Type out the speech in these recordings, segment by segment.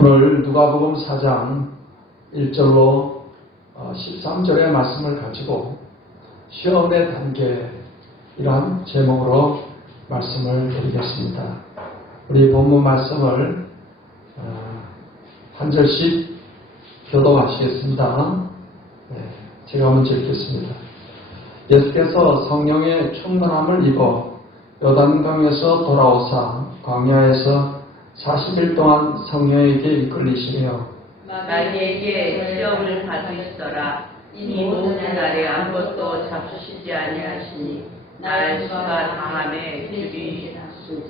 오늘 누가복음 4장 1절로 13절의 말씀을 가지고 시험의 단계이란 제목으로 말씀을 드리겠습니다. 우리 본문 말씀을 한 절씩 교독하시겠습니다. 제가 먼저 읽겠습니다. 예수께서 성령의 충만함을 입어 요단강에서 돌아오사 광야에서 40일 동안 성령에게 이끌리시며 나에게 시험을 받으시더라. 이 모든 날에 아무것도 잡수시지 아니하시니 날 수가 다함에 주비 하시니라.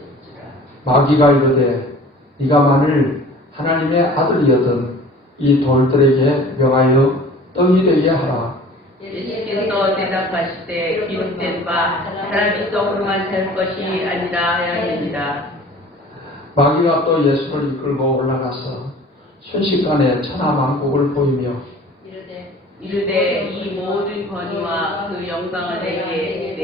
마귀가 이르되 네가 만일 하나님의 아들이거든 이 돌들에게 명하여 떡이 되게 하라. 예수께서 대답하시되 기록된 바 사람이 떡으로만 살 것이 아니라 하였느니라. 마귀가 또 예수를 이끌고 올라가서 순식간에 천하만국을 보이며 이르되 이 모든 권위와 그 영광을 내게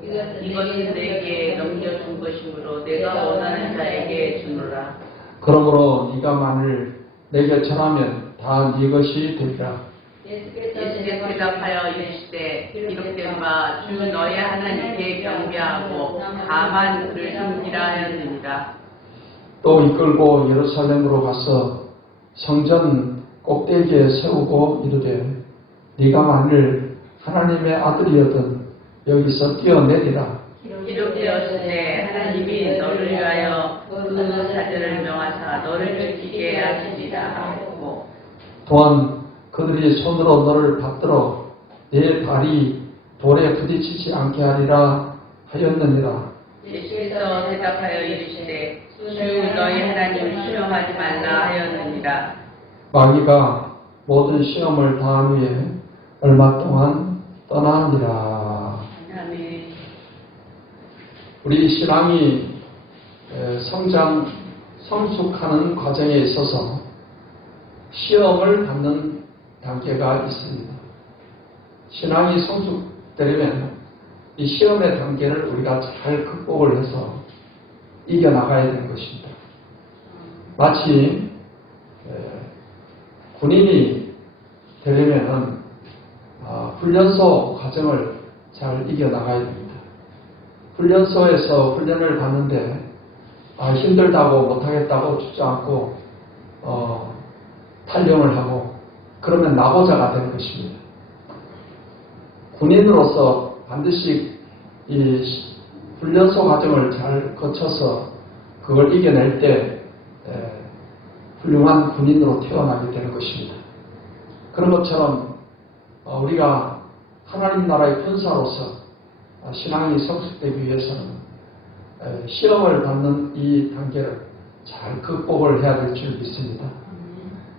이것은 내게 넘겨준 것이므로 내가 원하는 자에게 주노라. 그러므로 네가 만일 내게 절하면 다 네 것이 되리라. 예수께서 대답하여 이르시되 기록된 바 주 너의 하나님께 경배하고 다만 그를 섬기라 하였느니라. 또 이끌고 예루살렘으로 가서 성전 꼭대기에 세우고 이르되 네가 만일 하나님의 아들이거든 여기서 뛰어내리라. 기록되었으되 하나님이 너를 위하여 그 사자를 명하사 너를 지키게 하시리라 하고 또한 그들이 손으로 너를 받들어 내 발이 돌에 부딪히지 않게 하리라 하였느니라. 예수께서 대답하여 이르시되 주 너희 하나님을 시험하지 말라 하였느니라. 마귀가 모든 시험을 다한 후에 얼마 동안 떠나니라. 아멘. 우리 신앙이 성숙하는 과정에 있어서 시험을 받는 단계가 있습니다. 신앙이 성숙되려면 이 시험의 단계를 우리가 잘 극복을 해서 이겨나가야 되는 것입니다. 마치 군인이 되려면 훈련소 과정을 잘 이겨나가야 됩니다. 훈련소에서 훈련을 받는데 힘들다고 못하겠다고 주저앉고 탈영을 하고 그러면 나고자가 되는 것입니다. 군인으로서 반드시 이 훈련소 과정을 잘 거쳐서 그걸 이겨낼 때 훌륭한 군인으로 태어나게 되는 것입니다. 그런 것처럼 우리가 하나님 나라의 군사로서 신앙이 성숙되기 위해서는 시험을 받는 이 단계를 잘 극복을 해야 될 줄 믿습니다.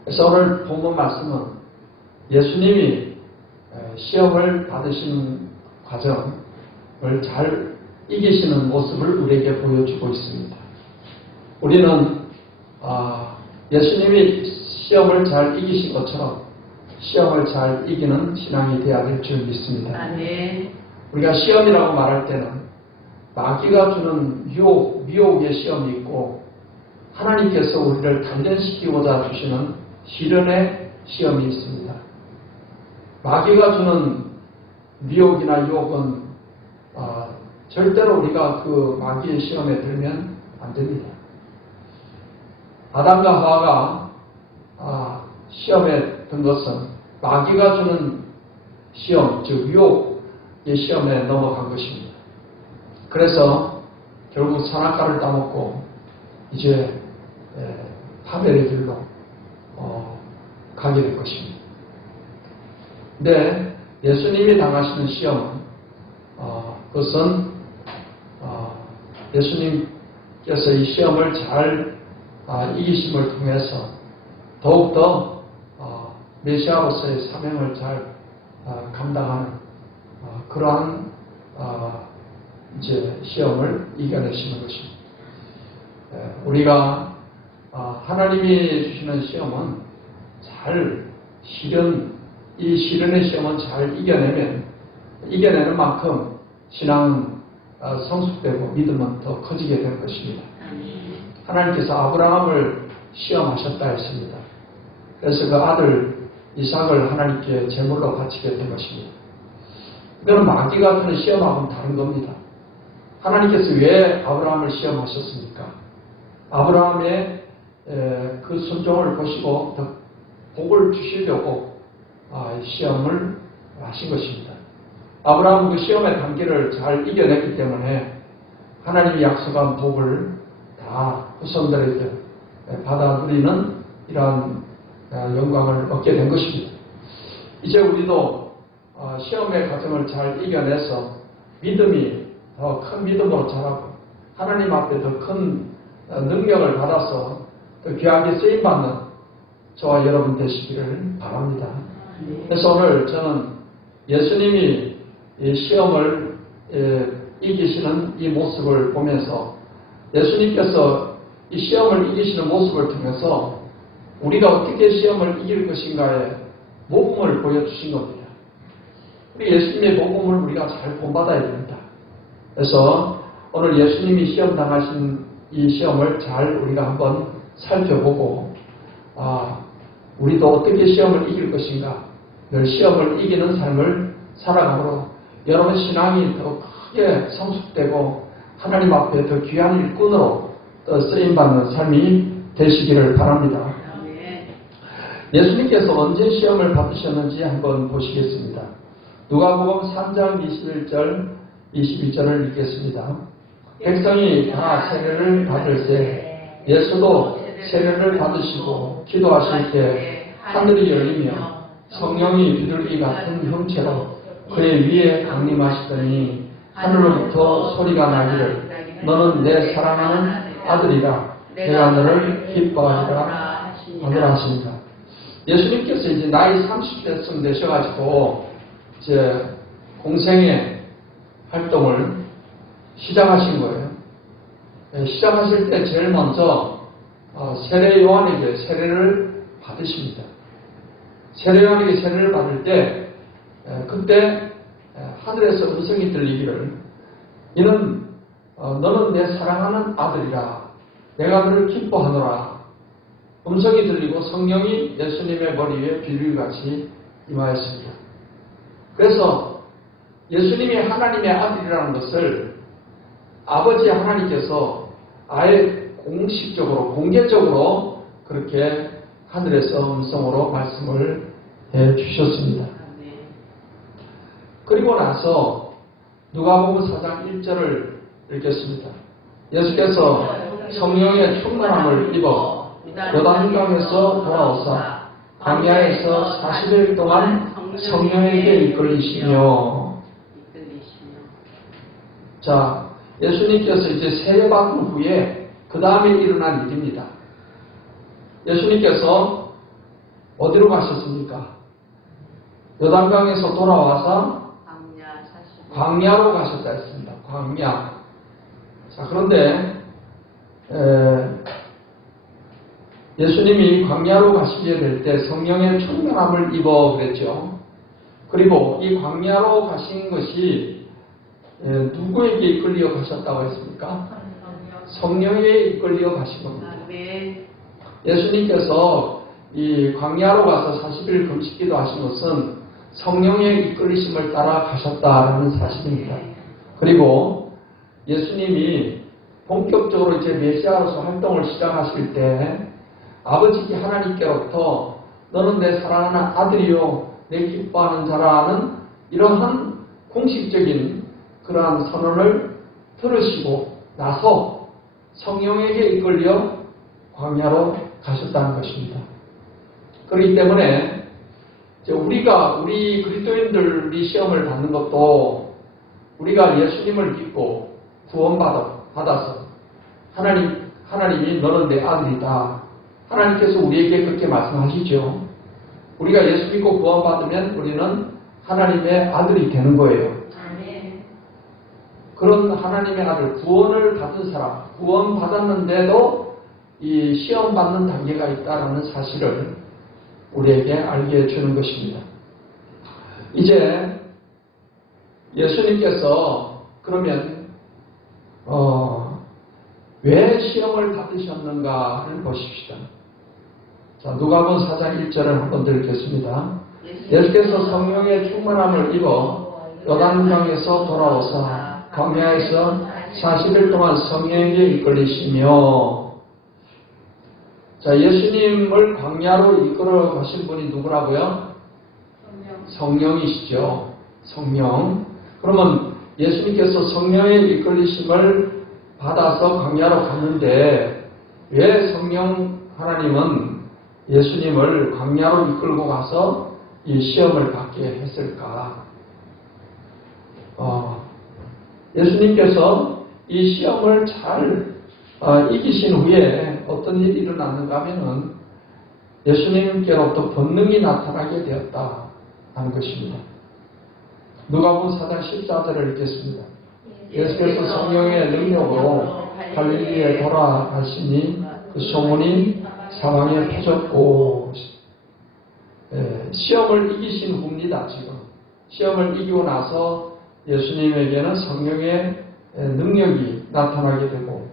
그래서 오늘 본문 말씀은 예수님이 시험을 받으시는 과정을 잘 이기시는 모습을 우리에게 보여주고 있습니다. 우리는 예수님이 시험을 잘 이기신 것처럼 시험을 잘 이기는 신앙이 되어야 될 줄 믿습니다. 아멘. 우리가 시험이라고 말할 때는 마귀가 주는 미혹의 시험이 있고 하나님께서 우리를 단련시키고자 주시는 시련의 시험이 있습니다. 마귀가 주는 미혹이나 유혹은 절대로 우리가 그 마귀의 시험에 들면 안 됩니다. 아담과 하와가 시험에 든 것은 마귀가 주는 시험, 즉 유혹의 시험에 넘어간 것입니다. 그래서 결국 선악과를 따먹고 이제 파멸의 길로 가게 된 것입니다. 근데 예수님이 당하시는 시험은 그것은 예수님께서 이 시험을 잘 이기심을 통해서 더욱더 메시아로서의 사명을 잘 감당하는 그러한 이제 시험을 이겨내시는 것입니다. 우리가 하나님이 주시는 시험은 이 시련의 시험은 잘 이겨내는 만큼 신앙은 성숙되고 믿음은 더 커지게 되는 것입니다. 하나님께서 아브라함을 시험하셨다 했습니다. 그래서 그 아들 이삭을 하나님께 제물로 바치게 된 것입니다. 이거는 마귀가 주는 시험하고는 다른 겁니다. 하나님께서 왜 아브라함을 시험하셨습니까? 아브라함의 그 순종을 보시고 더 복을 주시려고 시험을 하신 것입니다. 아브라함은 그 시험의 단계를 잘 이겨냈기 때문에 하나님이 약속한 복을 다 후손들에게 받아 누리는 이러한 영광을 얻게 된 것입니다. 이제 우리도 시험의 과정을 잘 이겨내서 믿음이 더 큰 믿음으로 자라고 하나님 앞에 더 큰 능력을 받아서 더 귀하게 쓰임받는 저와 여러분 되시기를 바랍니다. 그래서 오늘 저는 예수님이 이 시험을 이기시는 이 모습을 보면서 예수님께서 이 시험을 이기시는 모습을 통해서 우리가 어떻게 시험을 이길 것인가의 모범을 보여주신 겁니다. 우리 예수님의 모범을 우리가 잘 본받아야 됩니다. 그래서 오늘 예수님이 시험 당하신 이 시험을 잘 우리가 한번 살펴보고 우리도 어떻게 시험을 이길 것인가, 늘 시험을 이기는 삶을 살아가므로 여러분 신앙이 더 크게 성숙되고 하나님 앞에 더 귀한 일꾼으로 쓰임받는 삶이 되시기를 바랍니다. 예수님께서 언제 시험을 받으셨는지 한번 보시겠습니다. 누가복음 3장 21절 22절을 읽겠습니다. 백성이 다 세례를 받을 때 예수도 세례를 받으시고 기도하실 때 하늘이 열리며 성령이 비둘기 같은 형체로 그의 위에 강림하시더니 하늘로부터 소리가 나기를 너는 내 사랑하는 아들이라 내가 너를 기뻐하리라 하더라 하십니다. 예수님께서 이제 나이 30대쯤 되셔가지고 이제 공생의 활동을 시작하신 거예요. 시작하실 때 제일 먼저 세례 요한에게 세례를 받으십니다. 세례 요한에게 세례를 받을 때 그때 하늘에서 음성이 들리기를 이는 너는 내 사랑하는 아들이라 내가 너를 기뻐하노라. 음성이 들리고 성령이 예수님의 머리 위에 비둘기같이 임하였습니다. 그래서 예수님이 하나님의 아들이라는 것을 아버지 하나님께서 아예 공식적으로 공개적으로 그렇게 하늘에서 음성으로 말씀을 해 주셨습니다. 그리고 나서 누가복음 4장 1절을 읽겠습니다. 예수께서 성령의 충만함을 입어 요단강에서 돌아오사 광야에서 40일 동안 성령에게 이끌리시며 자, 예수님께서 이제 세례받은 후에 그 다음에 일어난 일입니다. 예수님께서 어디로 가셨습니까? 요단강에서 돌아와서 광야로 가셨다 했습니다. 광야. 자, 그런데 예수님이 광야로 가시게 될 때 성령의 충만함을 입어 그랬죠. 그리고 이 광야로 가신 것이 누구에게 이끌려 가셨다고 했습니까? 성령에 이끌려 가신 겁니다. 예수님께서 이 광야로 가서 40일 금식기도 하신 것은 성령의 이끌리심을 따라 가셨다라는 사실입니다. 그리고 예수님이 본격적으로 이제 메시아로서 활동을 시작하실 때 아버지 하나님께로부터 너는 내 사랑하는 아들이요 내 기뻐하는 자라는 이러한 공식적인 그러한 선언을 들으시고 나서 성령에게 이끌려 광야로 가셨다는 것입니다. 그렇기 때문에 우리 그리스도인들이 시험을 받는 것도 우리가 예수님을 믿고 구원받아서 하나님이 너는 내 아들이다. 하나님께서 우리에게 그렇게 말씀하시죠. 우리가 예수 믿고 구원받으면 우리는 하나님의 아들이 되는 거예요. 그런 하나님의 아들, 구원을 받은 사람, 구원받았는데도 이 시험받는 단계가 있다는 사실을 우리에게 알게 해주는 것입니다. 이제 예수님께서 그러면 왜 시험을 받으셨는가를 보십시다. 자, 누가복음 4장 1절을 한번 더 읽겠습니다. 예수께서 성령의 충만함을 입어 요단강에서 돌아오사 광야에서 40일 동안 성령에게 이끌리시며. 자, 예수님을 광야로 이끌어 가신 분이 누구라고요? 성령이시죠. 성령. 그러면 예수님께서 성령의 이끌리심을 받아서 광야로 갔는데 왜 성령 하나님은 예수님을 광야로 이끌고 가서 이 시험을 받게 했을까? 예수님께서 이 시험을 잘 이기신 후에 어떤 일이 일어났는가 하면은 예수님께로부터 본능이 나타나게 되었다 하는 것입니다. 누가복음 4장 14절을 읽겠습니다. 예수께서 성령의 능력으로 갈릴리에 돌아가시니 그 소문이 사방에 퍼졌고. 시험을 이기신 후입니다. 지금 시험을 이기고 나서 예수님에게는 성령의 능력이 나타나게 되고,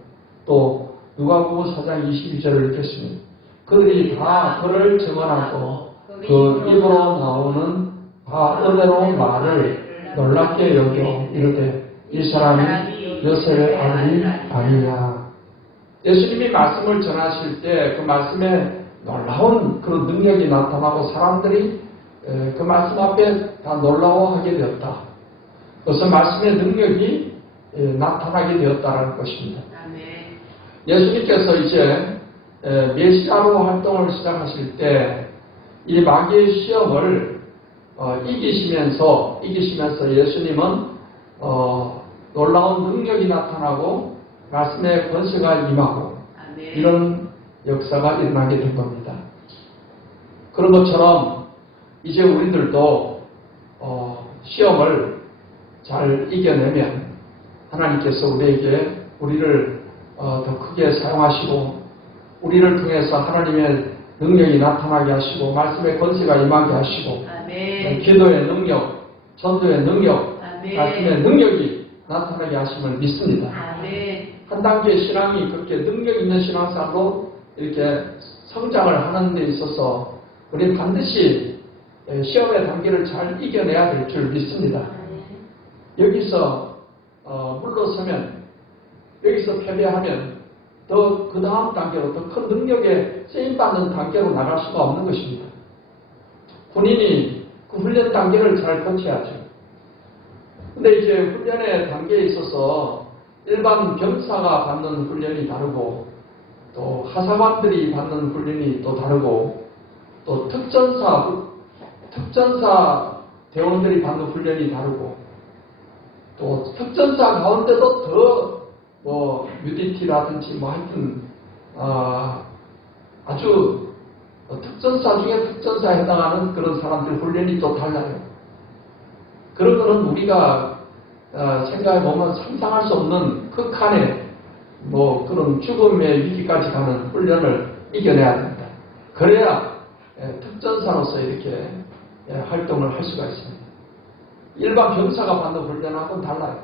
또 누가복음 4장 22절을 읽겠습니다. 그들이 다 그를 증언하고 그 입으로 나오는 바 은혜로운 말을 놀랍게 여겨 이르되 이 사람이 요셉의 아들이 아니냐. 예수님이 말씀을 전하실 때 그 말씀에 놀라운 그런 능력이 나타나고 사람들이 그 말씀 앞에 다 놀라워하게 되었다. 그래서 말씀의 능력이 나타나게 되었다는 것입니다. 예수님께서 이제 메시아로 활동을 시작하실 때 이 마귀의 시험을 이기시면서 예수님은 놀라운 능력이 나타나고 말씀의 권세가 임하고 이런 역사가 일어나게 된 겁니다. 그런 것처럼 이제 우리들도 시험을 잘 이겨내면 하나님께서 우리를 더 크게 사용하시고 우리를 통해서 하나님의 능력이 나타나게 하시고 말씀의 권세가 임하게 하시고 기도의 능력, 전도의 능력, 말씀의 능력이 나타나게 하심을 믿습니다. 한 단계 신앙이 그렇게 능력 있는 신앙생활로 이렇게 성장을 하는 데 있어서 우리는 반드시 시험의 단계를 잘 이겨내야 될 줄 믿습니다. 여기서 물러서면, 여기서 패배하면 더 그 다음 단계로 더 큰 능력에 쓰임받는 단계로 나갈 수가 없는 것입니다. 군인이 그 훈련 단계를 잘 거쳐야죠. 근데 이제 훈련의 단계에 있어서 일반 병사가 받는 훈련이 다르고 또 하사관들이 받는 훈련이 또 다르고 또 특전사 대원들이 받는 훈련이 다르고 또 특전사 가운데도 더 UDT라든지 하여튼 아주 특전사 중에 특전사에 해당하는 그런 사람들 훈련이 또 달라요. 그런 거는 우리가 생각해 보면 상상할 수 없는 극한의 그런 죽음의 위기까지 가는 훈련을 이겨내야 됩니다. 그래야 특전사로서 이렇게 활동을 할 수가 있습니다. 일반 병사가 받는 훈련하고는 달라요.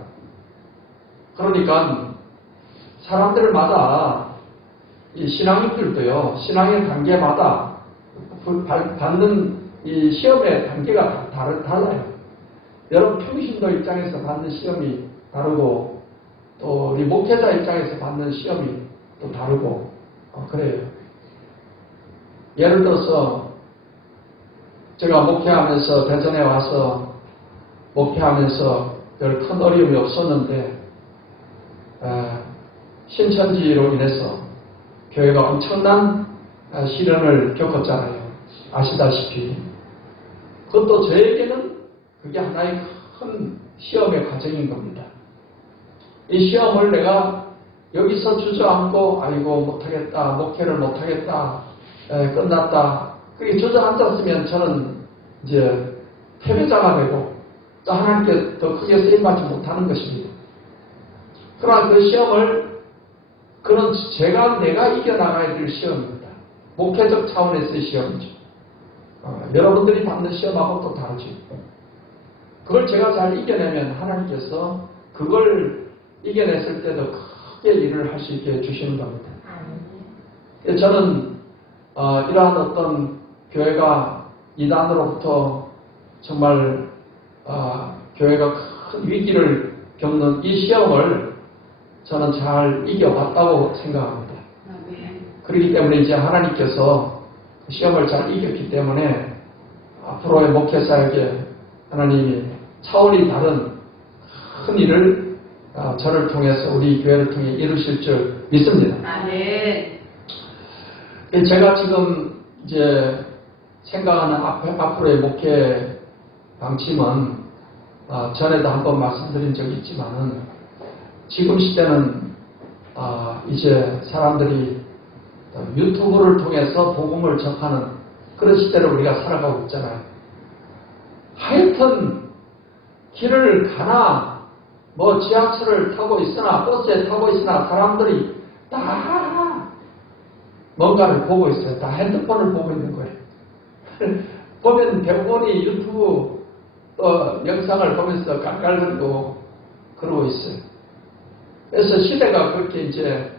그러니까 사람들마다 이 신앙인들도요, 신앙의 단계마다 받는 이 시험의 단계가 달라요. 여러분 평신도 입장에서 받는 시험이 다르고 또 우리 목회자 입장에서 받는 시험이 또 다르고 그래요. 예를 들어서 제가 목회하면서 대전에 와서 목회하면서 별 큰 어려움이 없었는데 신천지로 인해서 교회가 엄청난 시련을 겪었잖아요. 아시다시피. 그것도 저에게는 그게 하나의 큰 시험의 과정인 겁니다. 이 시험을 내가 여기서 주저앉고 아이고 못하겠다, 목회를 못하겠다, 끝났다, 그게 주저앉았으면 저는 이제 패배자가 되고 또 하나님께 더 크게 쓰임받지 못하는 것입니다. 그러나 그 시험을 내가 이겨나가야 될 시험입니다. 목회적 차원에서의 시험이죠. 여러분들이 받는 시험하고 또 다르죠. 그걸 제가 잘 이겨내면 하나님께서 그걸 이겨냈을 때도 크게 일을 할 수 있게 해주시는 겁니다. 저는 이러한 어떤 교회가 이단으로부터 정말 교회가 큰 위기를 겪는 이 시험을 저는 잘 이겨봤다고 생각합니다. 그렇기 때문에 이제 하나님께서 시험을 잘 이겼기 때문에 앞으로의 목회사에게 하나님이 차원이 다른 큰 일을 저를 통해서 우리 교회를 통해 이루실 줄 믿습니다. 아멘. 제가 지금 이제 생각하는 앞으로의 목회 방침은 전에도 한번 말씀드린 적이 있지만은 지금 시대는 이제 사람들이 유튜브를 통해서 복음을 접하는 그런 시대를 우리가 살아가고 있잖아요. 하여튼 길을 가나 뭐 지하철을 타고 있으나 버스에 타고 있으나 사람들이 다 뭔가를 보고 있어요. 다 핸드폰을 보고 있는 거예요. 보면 대부분이 유튜브 영상을 보면서 깔깔거리고 그러고 있어요. 그래서 시대가 그렇게 이제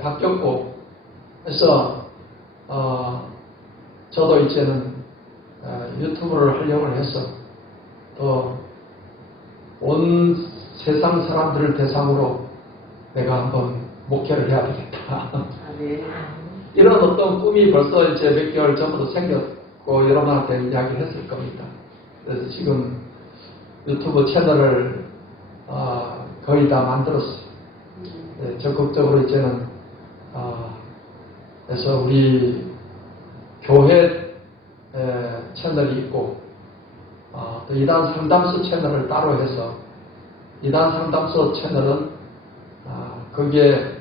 바뀌었고, 그래서 저도 이제는 유튜브를 하려고 해서 또 온 세상 사람들을 대상으로 내가 한번 목회를 해야 되겠다. 이런 어떤 꿈이 벌써 이제 몇 개월 전부터 생겼고 여러분한테 이야기를 했을 겁니다. 그래서 지금 유튜브 채널을 거의 다 만들었어요. 적극적으로 이제는 그래서 우리 교회 채널이 있고 또 이단 상담소 채널을 따로 해서 이단 상담소 채널은 거기에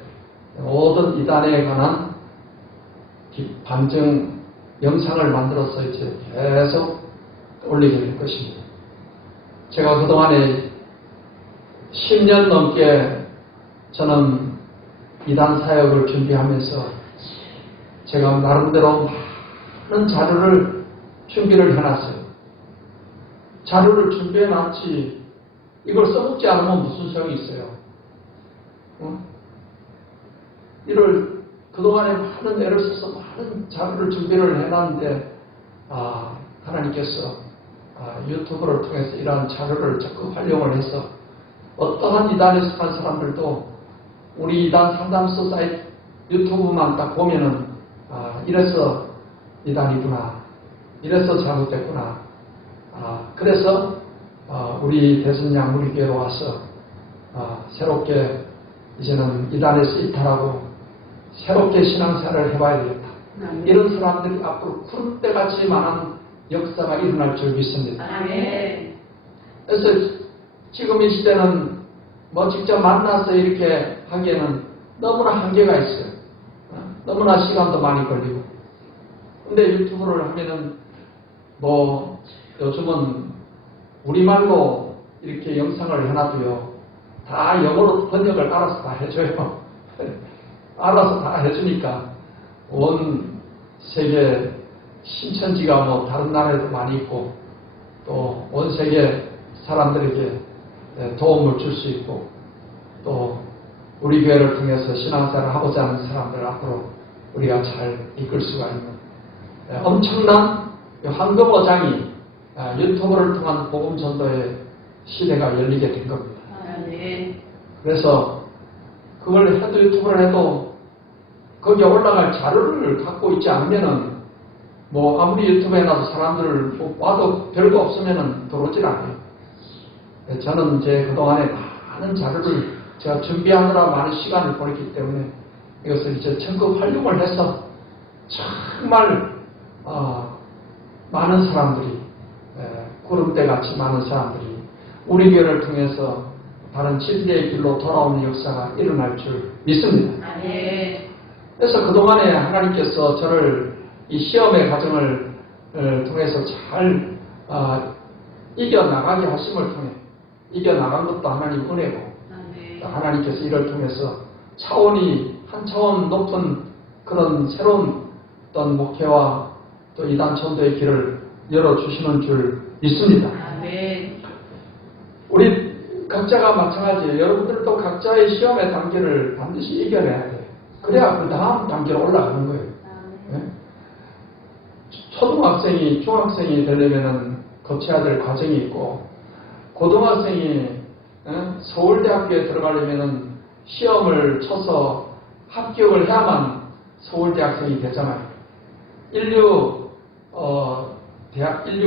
모든 이단에 관한 반증 영상을 만들어서 이제 계속 올리게 될 것입니다. 제가 그동안에 10년 넘게 저는 이단 사역을 준비하면서 제가 나름대로 많은 자료를 준비를 해놨어요. 자료를 준비해놨지 이걸 써먹지 않으면 무슨 소용이 있어요. 이를 그동안에 많은 애를 써서 많은 자료를 준비를 해놨는데 하나님께서 유튜브를 통해서 이러한 자료를 적극 활용을 해서 어떠한 이단에 속한 사람들도 우리 이단 상담소 사이트 유튜브만 딱 보면은 이래서 이단이구나, 이래서 잘못됐구나, 그래서 우리 대선양 우리 교회로 와서 새롭게 이제는 이단에서 이탈하고 새롭게 신앙생활을 해봐야 되겠다. 이런 사람들이 앞으로 구름대같이 많은 역사가 일어날 줄 믿습니다. 그래서 지금 이 시대는 뭐 직접 만나서 이렇게 하기에는 너무나 한계가 있어요. 너무나 시간도 많이 걸리고. 근데 유튜브를 하면은 뭐 요즘은 우리말로 이렇게 영상을 해놔도요, 다 영어로 번역을 알아서 다 해줘요. 알아서 다 해주니까 온 세계 신천지가 뭐 다른 나라에도 많이 있고 또 온 세계 사람들에게 도움을 줄 수 있고 또 우리 교회를 통해서 신앙생활을 하고자 하는 사람들 앞으로 우리가 잘 이끌 수가 있는 엄청난 황금어장이 유튜브를 통한 복음 전도의 시대가 열리게 된 겁니다. 그래서 그걸 해도 유튜브를 해도 거기에 올라갈 자료를 갖고 있지 않으면은 뭐 아무리 유튜브에 놔도 사람들을 와도 별거 없으면은 들어오질 않아요. 저는 이제 그동안에 많은 자료를 제가 준비하느라 많은 시간을 보냈기 때문에 이것을 이제 적극 활용을 해서 정말 많은 사람들이 구름대같이 많은 사람들이 우리 교회를 통해서 다른 진리의 길로 돌아오는 역사가 일어날 줄 믿습니다. 그래서 그동안에 하나님께서 저를 이 시험의 과정을 통해서 잘 이겨나가게 하심을 통해 이겨나간 것도 하나님 은혜고 하나님께서 이를 통해서 한 차원 높은 그런 새로운 어떤 목회와 또 이단 전도의 길을 열어주시는 줄 믿습니다. 우리가 각자가 마찬가지예요. 여러분들도 각자의 시험의 단계를 반드시 이겨내야 돼요. 그래야 그 다음 단계로 올라가는 거예요. 네? 초등학생이 중학생이 되려면은 거쳐야 될 과정이 있고, 고등학생이 서울대학교에 들어가려면은 시험을 쳐서 합격을 해야만 서울대학생이 되잖아요. 인류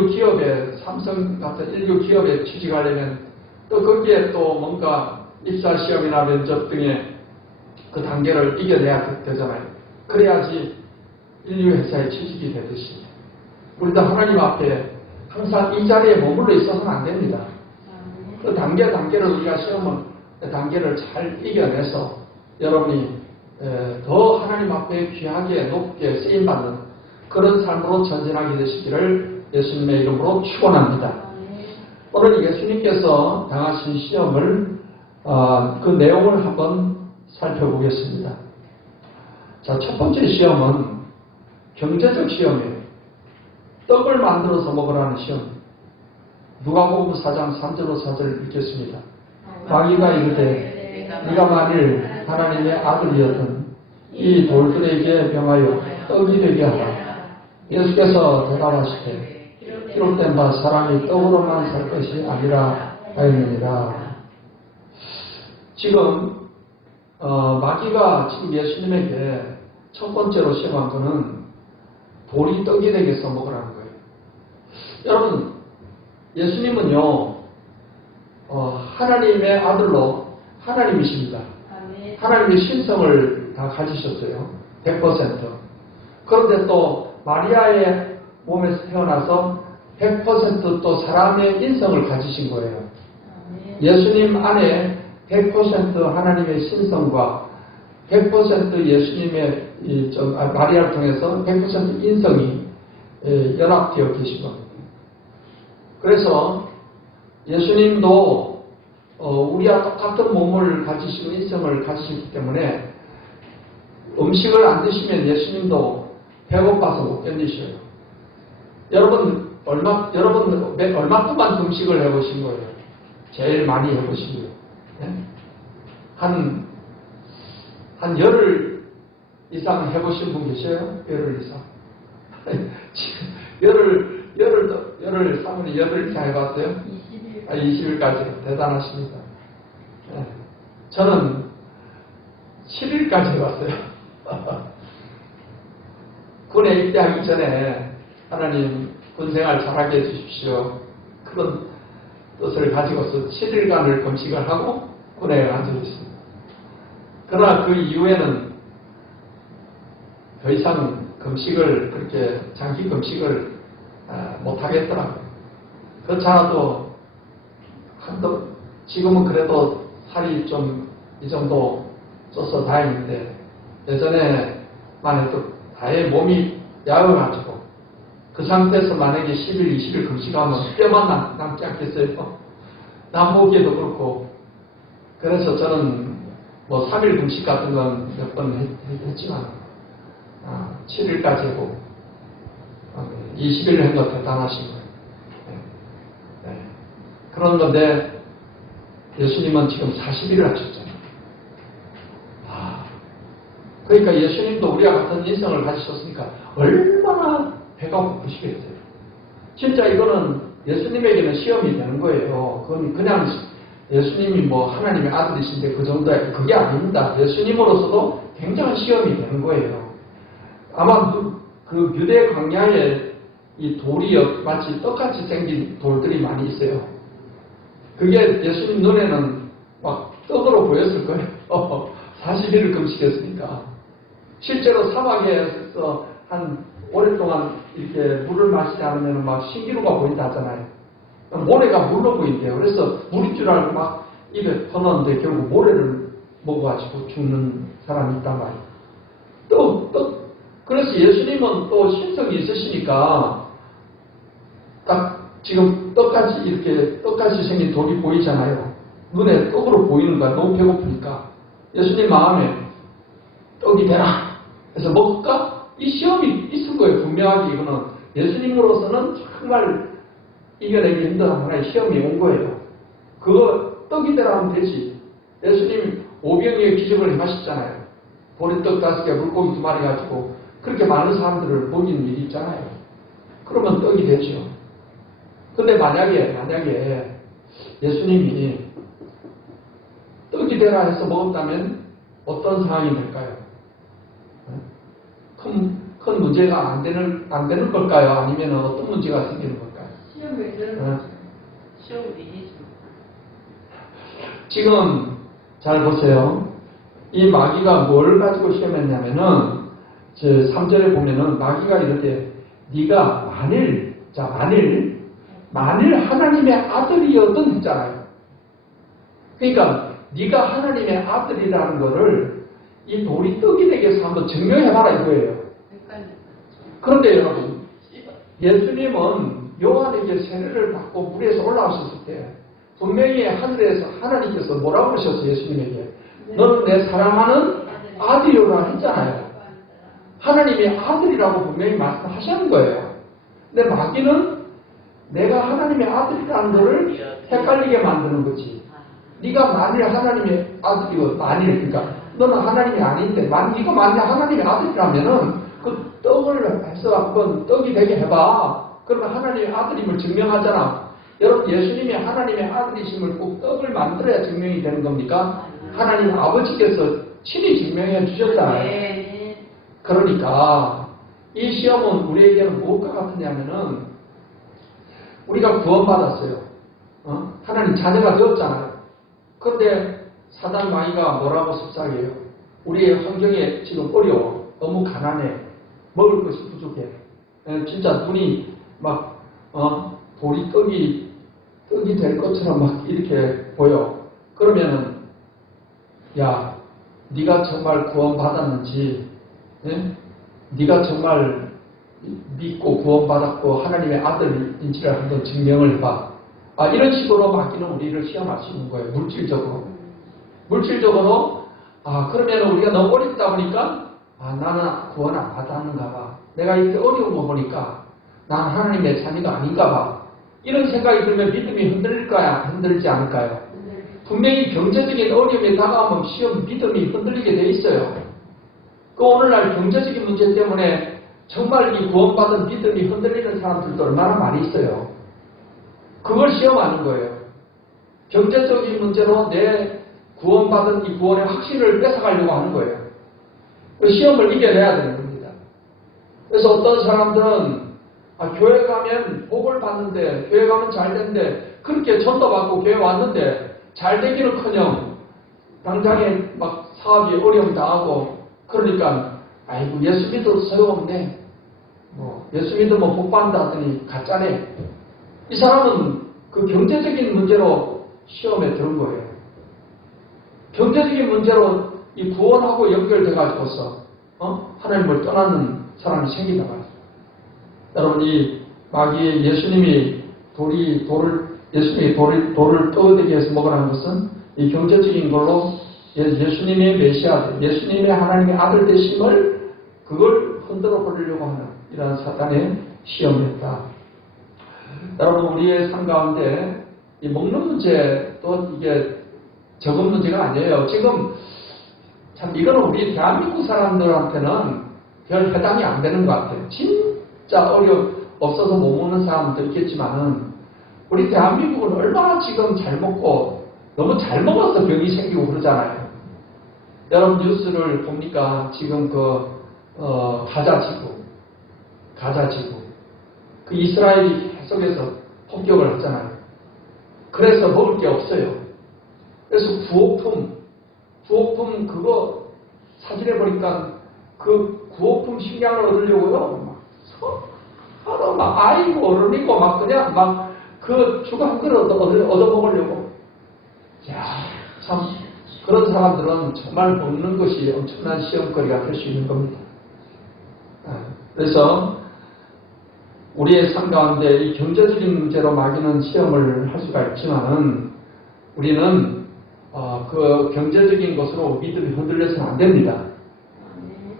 기업에, 삼성 같은 인류 기업에 취직하려면 또 거기에 또 뭔가 입사 시험이나 면접 등의 그 단계를 이겨내야 되잖아요. 그래야지 인류 회사에 취직이 되듯이 우리도 하나님 앞에 항상 이 자리에 머물러 있어서는 안 됩니다. 그 단계를 우리가 시험을 단계를 잘 이겨내서 여러분이 더 하나님 앞에 귀하게 높게 쓰임받는 그런 삶으로 전진하게 되시기를 예수님의 이름으로 축원합니다. 오늘 예수님께서 당하신 시험을 그 내용을 한번 살펴보겠습니다. 자, 첫 번째 시험은 경제적 시험이에요. 떡을 만들어서 먹으라는 시험. 누가복음 4장 3절로 4절 읽겠습니다. 마귀가 이르되 네가 만일 하나님의 아들이었던 이 돌들에게 명하여 떡이 되게 하라. 예수께서 대답하시되 기록된 바 사람이 떡으로만 살 것이 아니라 하였느니라. 지금 마귀가 지금 예수님에게 첫 번째로 시험한 것은 돌이 떡이 되게 써 먹으라는 거예요. 여러분, 예수님은요 하나님의 아들로 하나님이십니다. 하나님의 신성을 다 가지셨어요. 100%. 그런데 또 마리아의 몸에서 태어나서 100% 또 사람의 인성을 가지신 거예요. 예수님 안에 100% 하나님의 신성과 100% 예수님의 마리아를 통해서 100% 인성이 연합되어 계신 겁니다. 그래서 예수님도 우리와 똑같은 몸을 가지시고 인성을 가지시기 때문에 음식을 안 드시면 예수님도 배고파서 못 견디셔요. 여러분 얼마 동안 금식을 해보신 거예요? 제일 많이 해보신 거예요. 네? 한 열흘 이상 해보신 분 계셔요? 열흘 이상. 열흘 사모님 열흘 이상 해봤어요? 20일. 20일까지 대단하십니다. 네. 저는 7일까지 해봤어요. 군에 입대하기 전에 하나님 군생활 잘하게 해주십시오. 그런 뜻을 가지고서 7일간을 금식을 하고 군에 앉아있습니다. 그러나 그 이후에는 더 이상 금식을 그렇게 장기 금식을 못하겠더라고요. 그렇잖아도 지금은 그래도 살이 좀 이 정도 쪄서 다행인데 예전에만 해도 아예 몸이 야여가지고 그 상태에서 만약에 10일, 20일 금식하면 뼈만 남지 않겠어요? 남 보기에도 그렇고. 그래서 저는 뭐 3일 금식 같은 건 몇 번 했지만 7일까지 하고 20일 한 거 대단하신 거예요. 네. 그런 건데 예수님은 지금 40일을 하셨잖아요. 그러니까 예수님도 우리와 같은 인성을 가지셨으니까 얼마나 배가 고프시겠어요. 진짜 이거는 예수님에게는 시험이 되는 거예요. 그건 그냥 예수님이 뭐 하나님의 아들이신데 그 정도야. 그게 아닙니다. 예수님으로서도 굉장한 시험이 되는 거예요. 아마 그 유대 광야에 이 돌이 마치 떡같이 생긴 돌들이 많이 있어요. 그게 예수님 눈에는 막 떡으로 보였을 거예요. 40일을 금식했으니까. 실제로 사막에서 한 오랫동안 이렇게 물을 마시지 않으면 막 신기루가 보인다 하잖아요. 모래가 물로 보인대요. 그래서 물인 줄 알고 막 입에 퍼넣는데 결국 모래를 먹어가지고 죽는 사람이 있단 말이에요. 그래서 예수님은 또 신성이 있으시니까 딱 지금 떡같이 이렇게 떡같이 생긴 돌이 보이잖아요. 눈에 떡으로 보이는 거야. 너무 배고프니까. 예수님 마음에 떡이 되라. 그래서 먹을까? 이 시험이 있을 거예요. 분명하게 이거는 예수님으로서는 정말 이겨내기 힘든 하나의 시험이 온 거예요. 그거 떡이 되라 하면 되지. 예수님 오병이의 기적을 행하셨잖아요. 보리떡 5개, 물고기 2마리 가지고 그렇게 많은 사람들을 먹이는 일이 있잖아요. 그러면 떡이 되죠. 근데 만약에 예수님이 떡이 되라 해서 먹었다면 어떤 상황이 될까요? 큰 문제가 안 되는 걸까요? 아니면 어떤 문제가 생기는 걸까요? 시험을 들은 시험을 이기죠. 지금 잘 보세요. 이 마귀가 뭘 가지고 시험했냐면은 3절에 보면은 마귀가 이렇게 네가 만일 하나님의 아들이었던 했잖아요. 그러니까 네가 하나님의 아들이라는 거를 이 돌이 떡이 되게 해서 한번 증명해봐라 이거예요. 그런데 여러분, 예수님은 요한에게 세례를 받고 물에서 올라오셨을 때 분명히 하늘에서 하나님께서 뭐라고 그러셨어요? 예수님에게 너는 내 사랑하는 아들이라 했잖아요. 하나님의 아들이라고 분명히 말씀하시는 거예요. 근데 마귀는 내가 하나님의 아들이라는 것을 헷갈리게 만드는 거지. 네가 만일 하나님의 아들이고 그러니까 너는 하나님이 아닌데 네가 만일 하나님의 아들이라면은 그 떡을 해서 한번 떡이 되게 해봐. 그러면 하나님의 아들임을 증명하잖아. 여러분, 예수님이 하나님의 아들이심을 꼭 떡을 만들어야 증명이 되는 겁니까? 하나님 아버지께서 친히 증명해 주셨잖아요. 그러니까 이 시험은 우리에게는 무엇과 같으냐면은 우리가 구원받았어요. 하나님 자녀가 되었잖아요. 그런데 사단 마귀가 뭐라고 속삭여요? 우리의 환경에 지금 어려워. 너무 가난해. 먹을 것이 부족해. 진짜 눈이 막 돌이 떡이 될 것처럼 막 이렇게 보여. 그러면은 야, 네가 정말 구원받았는지, 네가 정말 믿고 구원받았고 하나님의 아들인지를 한번 증명을 해봐. 이런 식으로 마귀는 우리를 시험할 수 있는 거예요. 물질적으로 그러면 우리가 너무 어렵다 보니까 나는 구원 안 받았는가 봐. 내가 이렇게 어려운 거 보니까 난 하나님의 자녀가 아닌가 봐. 이런 생각이 들면 믿음이 흔들리지 않을까요? 분명히 경제적인 어려움이 다가오면 시험 믿음이 흔들리게 돼 있어요. 그 오늘날 경제적인 문제 때문에 정말 이 구원받은 믿음이 흔들리는 사람들도 얼마나 많이 있어요. 그걸 시험하는 거예요. 경제적인 문제로 내 구원받은 이 구원의 확신을 뺏어가려고 하는 거예요. 그 시험을 이겨내야 되는 겁니다. 그래서 어떤 사람들은 교회 가면 복을 받는데, 교회 가면 잘 되는데, 그렇게 전도받고 교회 왔는데 잘 되기는커녕 당장에 막 사업이 어려움 당하고 그러니까 아이고 예수 믿어도 소용없네. 예수 믿으면 복 받는다더니 가짜네. 이 사람은 그 경제적인 문제로 시험에 들은 거예요. 경제적인 문제로 이 구원하고 연결돼가지고서 하나님을 떠나는 사람이 생긴단 말이에요. 여러분, 이 마귀의 예수님이 돌을 떠되게 해서 먹으라는 것은 이 경제적인 걸로 예수님의 메시아, 예수님의 하나님의 아들 되심을 그걸 흔들어 버리려고 하는 이러한 사단의 시험이었다. 여러분, 우리의 삶 가운데 이 먹는 문제도 이게 적은 문제가 아니에요. 지금 참 이거는 우리 대한민국 사람들한테는 별 해당이 안 되는 것 같아요. 진짜 없어서 못 먹는 사람도 있겠지만은 우리 대한민국은 얼마나 지금 잘 먹고 너무 잘 먹어서 병이 생기고 그러잖아요. 여러분 뉴스를 보니까 지금 가자지구 그 이스라엘이 계속해서 폭격을 했잖아요. 그래서 먹을 게 없어요. 그래서 구호품 그거 사진에 보니까 그 구호품 식량을 얻으려고요. 서로 막 아이고 어른이고 막 그냥 막 그 죽어 한 그릇 얻어먹으려고. 참 그런 사람들은 정말 먹는 것이 엄청난 시험거리가 될 수 있는 겁니다. 그래서 우리의 삶 가운데 이 경제적인 문제로 마귀는 시험을 할 수가 있지만은 우리는 그 경제적인 것으로 믿음이 흔들려서는 안 됩니다.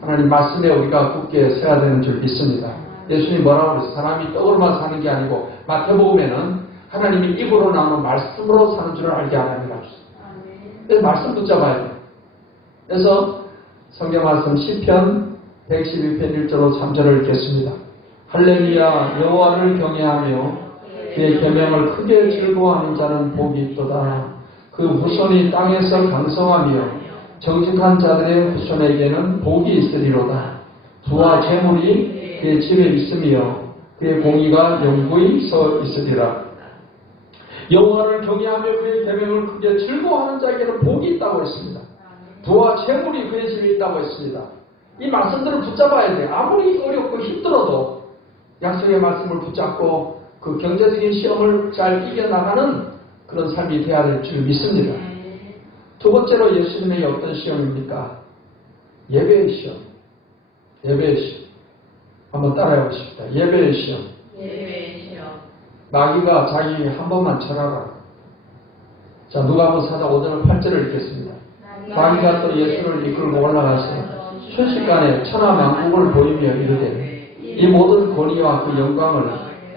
하나님 말씀에 우리가 굳게 서야 되는 줄 믿습니다. 예수님 뭐라고 그랬어요? 사람이 떡으로만 사는 게 아니고 마태복음에는 하나님이 입으로 나오는 말씀으로 사는 줄을 알게 하나님이 주셨습니다. 그래서 말씀 붙잡아야 돼요. 그래서 성경 말씀 시편 112편 1절로 3절을 읽겠습니다. 할렐루야 여호와를 경외하며 그의 계명을 크게 즐거워하는 자는 복이 있도다. 그 후손이 땅에서 강성하며 정직한 자들의 후손에게는 복이 있으리로다. 부와 재물이 그의 집에 있으며 그의 공의가 영구히 서 있으리라. 여호와를 경외하며 그의 계명을 크게 즐거워하는 자에게는 복이 있다고 했습니다. 부와 재물이 그의 집에 있다고 했습니다. 이 말씀들을 붙잡아야 돼요. 아무리 어렵고 힘들어도 약속의 말씀을 붙잡고 그 경제적인 시험을 잘 이겨나가는 그런 삶이 되어야 될 줄 믿습니다. 두 번째로 예수님의 어떤 시험입니까? 예배의 시험. 예배의 시험. 한번 따라해 보십시다. 예배의 시험. 예배의 시험. 마귀가 자기 한 번만 쳐라라. 자, 누가복음 4장 5절 8절을 읽겠습니다. 마귀가 또 예수를 이끌고 올라가서 순식간에 천하만국을 보이며 이르되 이 모든 권위와 그 영광을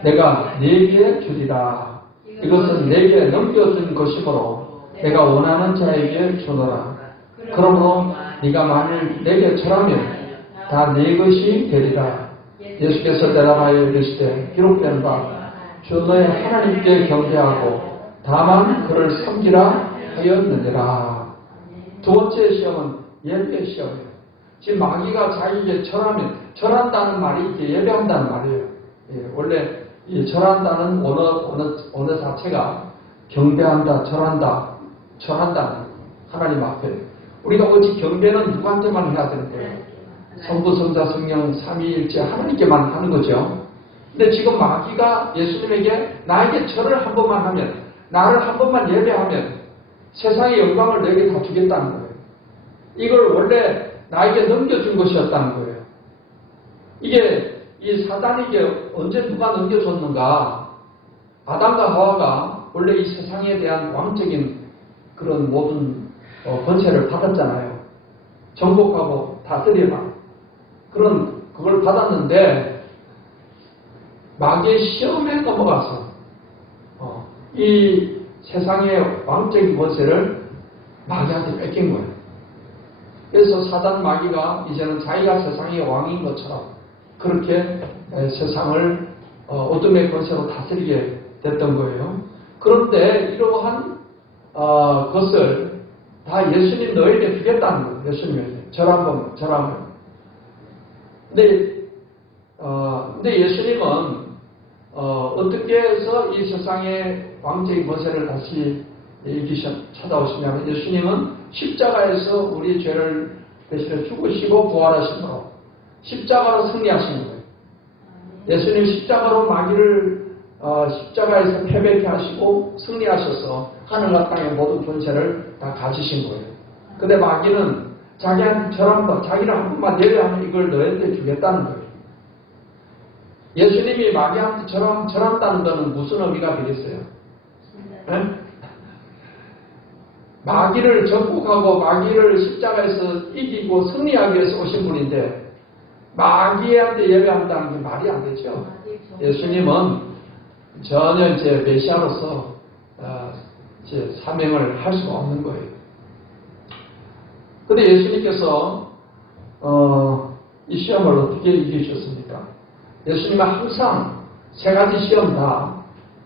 내가 네게 주리라. 이것은 내게 넘겨준 것이므로 내가 원하는 자에게 주노라. 그러므로 네가 만일 내게 절하면 다 네 것이 되리라. 예수께서 대답하여 이르시되 기록된 바 주 너의 하나님께 경배하고 다만 그를 섬기라 하였느니라. 두 번째 시험은 예배 시험이에요. 지금 마귀가 자기에게 절한다는 말이 이게 예배한다는 말이에요. 예, 원래 이 절한다는 언어 자체가 경배한다, 절한다 하나님 앞에. 우리가 오직 경배는 누구한테만 해야 되는 거예요? 성부, 성자, 성령, 삼위일체 하나님께만 하는 거죠. 근데 지금 마귀가 예수님에게 나에게 절을 한 번만 하면, 나를 한 번만 예배하면 세상의 영광을 내게 다 주겠다는 거예요. 이걸 원래 나에게 넘겨준 것이었다는 거예요. 이게 이 사단에게 언제 누가 넘겨줬는가? 아담과 하와가 원래 이 세상에 대한 왕적인 그런 모든 권세를 받았잖아요. 정복하고 다스리라. 그걸 받았는데 마귀의 시험에 넘어가서 이 세상의 왕적인 권세를 마귀한테 뺏긴 거예요. 그래서 사단 마귀가 이제는 자기가 세상의 왕인 것처럼 그렇게 세상을 어둠의 권세로 다스리게 됐던 거예요. 그런데 이러한 것을 다 예수님 너에게 주겠다는 거예요. 예수님에게 절하면. 근데 예수님은 어떻게 해서 이 세상의 왕적인 권세를 다시 찾아오시냐면 예수님은 십자가에서 우리 죄를 대신에 죽으시고 부활하심으로 십자가로 승리하신 거예요. 예수님 십자가로 마귀를 십자가에서 패배케 하시고 승리하셔서 하늘과 땅의 모든 권세를 다 가지신 거예요. 근데 마귀는 자기한테 자기를 한 번만 예배하면 이걸 너희한테 주겠다는 거예요. 예수님이 마귀한테 절한다는 것은 무슨 의미가 되겠어요? 네? 마귀를 정복하고 마귀를 십자가에서 이기고 승리하기 위해서 오신 분인데 마귀한테 예배한다는 게 말이 안 되죠. 예수님은 전혀 이제 메시아로서 이제 사명을 할 수가 없는 거예요. 근데 예수님께서 이 시험을 어떻게 이기셨습니까? 예수님은 항상 세 가지 시험 다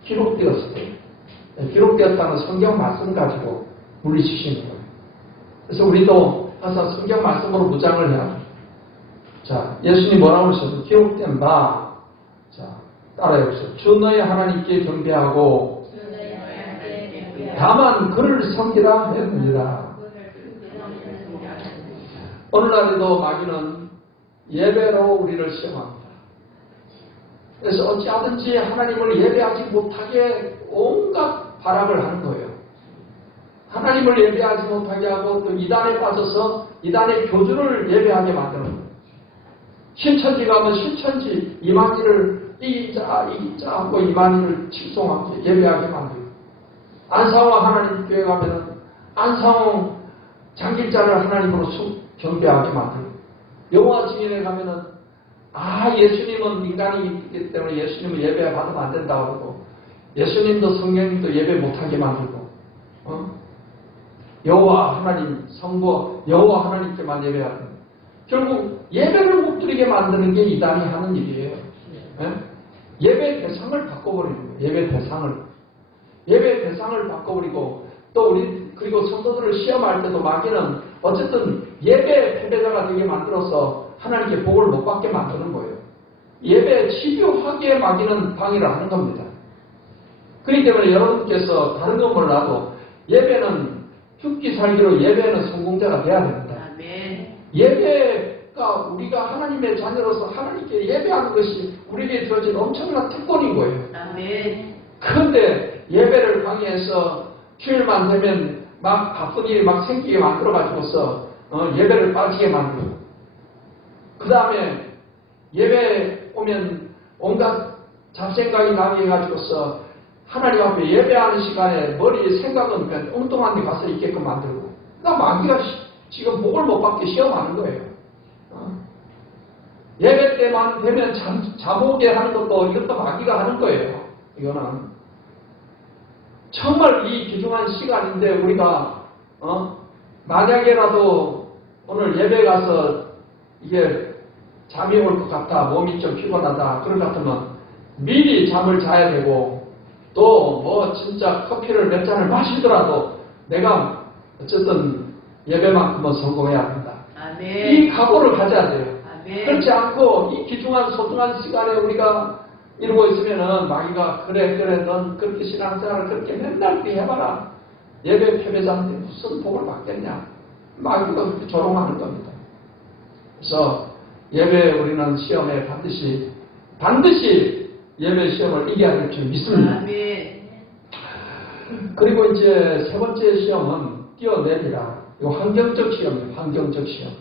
기록되었을 때 기록되었다는 성경 말씀 가지고 물리치시는 거예요. 그래서 우리도 항상 성경 말씀으로 무장을 해야 돼요. 자, 예수님 뭐라고 하셨어요? 기록된 바. 자, 따라해보세요. 주 너의 하나님께 경배하고 다만 그를 섬기라 했느니라. 오늘날에도 마귀는 예배로 우리를 시험합니다. 그래서 어찌하든지 하나님을 예배하지 못하게 온갖 발악을 하는 거예요. 하나님을 예배하지 못하게 하고 또 이단에 빠져서 이단의 교주를 예배하게 만드는 거예요. 신천지 가면 신천지 이만희를 이기자 하고 이만희를 칭송하고 예배하게 만들고 안상홍 하나님 교회 가면은 안상홍 장길자를 하나님으로 경배하게 만들고 여호와 증인에 가면은 예수님은 인간이기 때문에 예수님은 예배 받으면 안 된다고 그러고 예수님도 성령님도 예배 못하게 만들고, 여호와 하나님 성부 여호와 하나님께만 예배하는, 결국 예배를 못 드리게 만드는 게 이단이 하는 일이에요. 예배 대상을 바꿔버리는 거예요. 예배 대상을 바꿔버리고, 또 우리 그리고 성도들을 시험할 때도 마귀는 어쨌든 예배 패배자가 되게 만들어서 하나님께 복을 못 받게 만드는 거예요. 예배 치료하기에 마귀는 방해를 하는 겁니다. 그렇기 때문에 여러분께서 다른 건 몰라도 예배는 죽기 살기로 예배는 성공자가 돼야 됩니다. 아멘. 예배가 우리가 하나님의 자녀로서 하나님께 예배하는 것이 우리에게 주어진 엄청난 특권인 거예요. 아멘. 그런데 예배를 방해해서 주일만 되면 막 바쁜 일이 막 생기게 만들어가지고서 예배를 빠지게 만들고, 그 다음에 예배 오면 온갖 잡생각이 나게 해가지고서 하나님 앞에 예배하는 시간에 머리에 생각은 그냥 엉뚱한 데 가서 있게끔 만들고, 그러니까 마귀가 지금 복을 못 받게 시험하는 거예요. 예배 때만 되면 잠 오게 하는 것도 이것도 마귀가 하는 거예요. 이거는 정말 이 귀중한 시간인데 우리가 만약에라도 오늘 예배 가서 이게 잠이 올 것 같아, 몸이 좀 피곤하다 그럴 것 같으면 미리 잠을 자야 되고, 또 뭐 진짜 커피를 몇 잔을 마시더라도 내가 어쨌든 예배만큼은 성공해야 된다. 아멘. 이 각오를 가져야 돼요. 아멘. 그렇지 않고 이 귀중한 소중한 시간에 우리가 이러고 있으면은 마귀가 그래 넌 그렇게 신앙생활을 그렇게 맨날 그렇게 해봐라, 예배 패배자인데 무슨 복을 받겠냐, 마귀가 그렇게 조롱하는 겁니다. 그래서 예배 우리는 시험에 반드시 예배 시험을 이겨야 될 줄 믿습니다. 아멘. 그리고 이제 세 번째 시험은 뛰어내리라. 이거 환경적 시험이에요. 환경적 시험.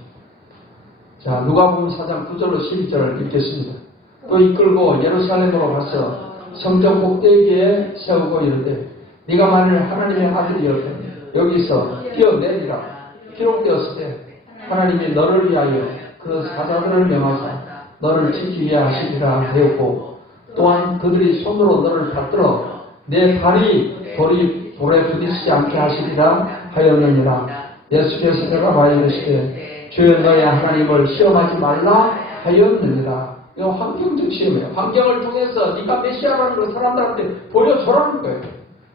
자, 누가복음 4장 9절로 12절을 읽겠습니다. 또 이끌고 예루살렘으로 가서 성전 꼭대기에 세우고 이르되, 네가 만일 하나님의 아들이었다면 여기서 뛰어내리라. 기록되었을 때 하나님이 너를 위하여 그 사자들을 명하사 너를 지키게 하시리라 하였고, 또한 그들이 손으로 너를 받들어 내 발이 돌에 부딪히지 않게 하시리라 하였느니라. 예수께서 내가 이르시되 주여 너의 하나님을 시험하지 말라 하였느니라. 이거 환경적 시험이에요. 환경을 통해서 네가 메시아라는 걸 사람들한테 보여줘라는 거예요.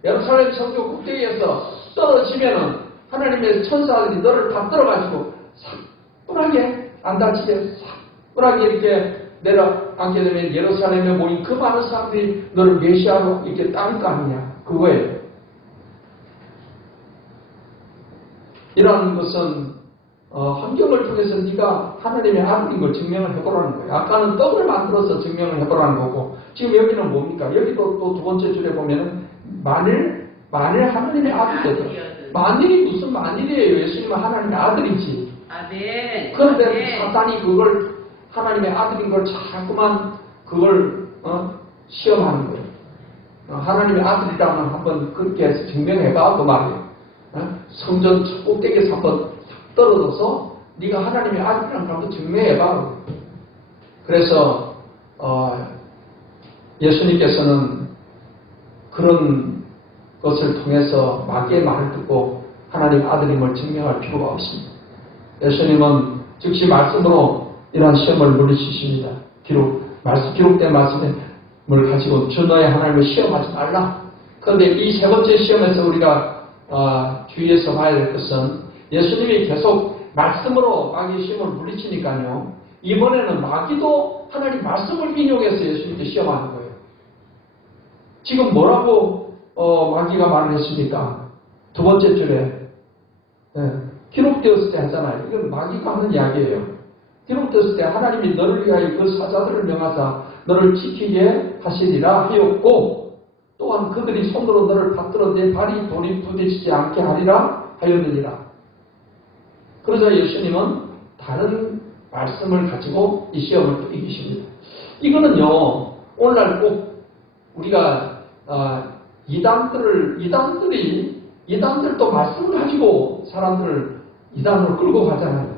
예루살렘 성전 꼭대기에서 떨어지면은 하나님의 천사들이 너를 받들어가지고 사뿐하게 안 다치게 사뿐하게 이렇게 내려앉게 되면 예루살렘에 모인 그 많은 사람들이 너를 메시아로 이렇게 따를 거 아니냐, 그거예요. 이러한 것은 환경을 통해서 네가 하나님의 아들인 걸 증명을 해보라는 거예요. 아까는 떡을 만들어서 증명을 해보라는 거고, 지금 여기는 뭡니까? 여기도 또 두 번째 줄에 보면은 만일 하나님의 아들이거든. 만일이 무슨 만일이에요? 예수님은 하나님의 아들이지. 아멘. 그런데 아멘. 사탄이 그걸 하나님의 아들인 걸 자꾸만 그걸 시험하는 거예요. 하나님의 아들이라면 한번 그렇게 해서 증명해봐, 그 말이에요. 성전 꼭대기에서 한번 떨어져서 네가 하나님의 아들이라는 걸 한번 증명해봐. 그래서 예수님께서는 그런 것을 통해서 마귀의 말을 듣고 하나님 아들임을 증명할 필요가 없습니다. 예수님은 즉시 말씀으로 이러한 시험을 물리치십니다. 기록된 말씀을 가지고 주 너의 하나님을 시험하지 말라. 그런데 이 세 번째 시험에서 우리가 주의해서 봐야 될 것은, 예수님이 계속 말씀으로 마귀의 시험을 물리치니까요, 이번에는 마귀도 하나님 말씀을 인용해서 예수님께 시험하는 거예요. 지금 뭐라고 마귀가 말을 했습니까? 두 번째 줄에 기록되었을 때 하잖아요. 이건 마귀가 하는 이야기예요. 기록되었을 때 하나님이 너를 위하여 그 사자들을 명하사 너를 지키게 하시리라 하였고, 또한 그들이 손으로 너를 받들어 내 발이 돌에 부딪히지 않게 하리라 하였느니라. 그러자 예수님은 다른 말씀을 가지고 이 시험을 또 이기십니다. 이거는요, 오늘날 꼭 우리가 이단들도 말씀을 가지고 사람들을 이단으로 끌고 가잖아요.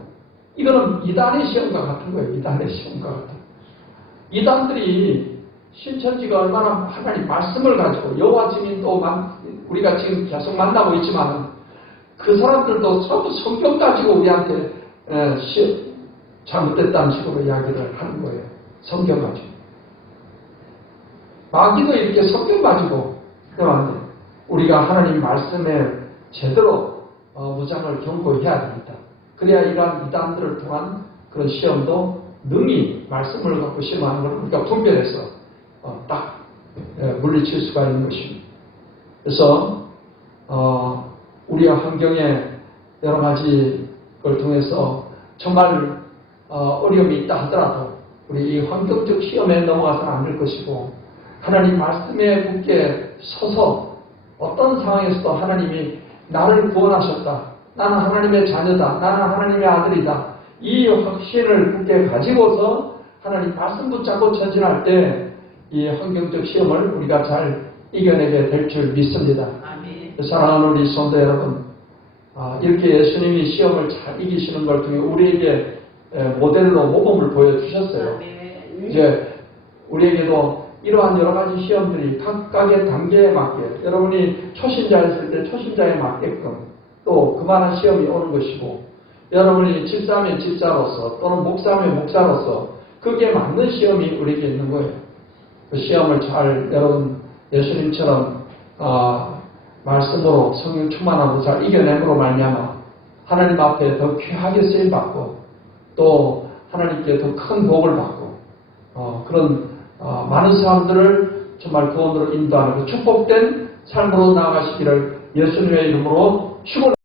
이거는 이단의 시험과 같은 거예요. 이단의 시험과 같은. 이단들이 신천지가 얼마나 하나님 말씀을 가지고 여호와 증인도 우리가 지금 계속 만나고 있지만 그 사람들도 전부 성경 가지고 우리한테 잘못됐다는 식으로 이야기를 하는 거예요. 성경 가지고. 마귀도 이렇게 성경 가지고 그러면 안 돼요. 우리가 하나님 말씀에 제대로 무장을 견고해야 됩니다. 그래야 이러한 이단들을 통한 그런 시험도 능히 말씀을 갖고 시험하는 걸 우리가 분별해서 딱 물리칠 수가 있는 것입니다. 그래서 우리의 환경에 여러 가지 걸 통해서 정말 어려움이 있다 하더라도 우리 이 환경적 시험에 넘어가서는 안 될 것이고 하나님 말씀에 굳게 서서 어떤 상황에서도 하나님이 나를 구원하셨다. 나는 하나님의 자녀다. 나는 하나님의 아들이다. 이 확신을 굳게 가지고서 하나님 말씀 붙잡고 전진할 때 이 환경적 시험을 우리가 잘 이겨내게 될 줄 믿습니다. 아멘. 사랑하는 우리 성도 여러분, 이렇게 예수님이 시험을 잘 이기시는 걸 통해 우리에게 모델로 모범을 보여주셨어요. 아멘. 이제 우리에게도 이러한 여러 가지 시험들이 각각의 단계에 맞게 여러분이 초신자였을 때 초신자에 맞게끔 또 그만한 시험이 오는 것이고 여러분이 집사면 집사로서 또는 목사면 목사로서 그게 맞는 시험이 우리에게 있는 거예요. 그 시험을 잘 여러분 예수님처럼 말씀으로 성령 충만하고 잘 이겨내므로 말미암아 하나님 앞에 더 귀하게 쓰임받고 또 하나님께 더 큰 복을 받고 그런 많은 사람들을 정말 구원으로 인도하는 그 축복된 삶으로 나아가시기를 예수님의 이름으로 축원합니다.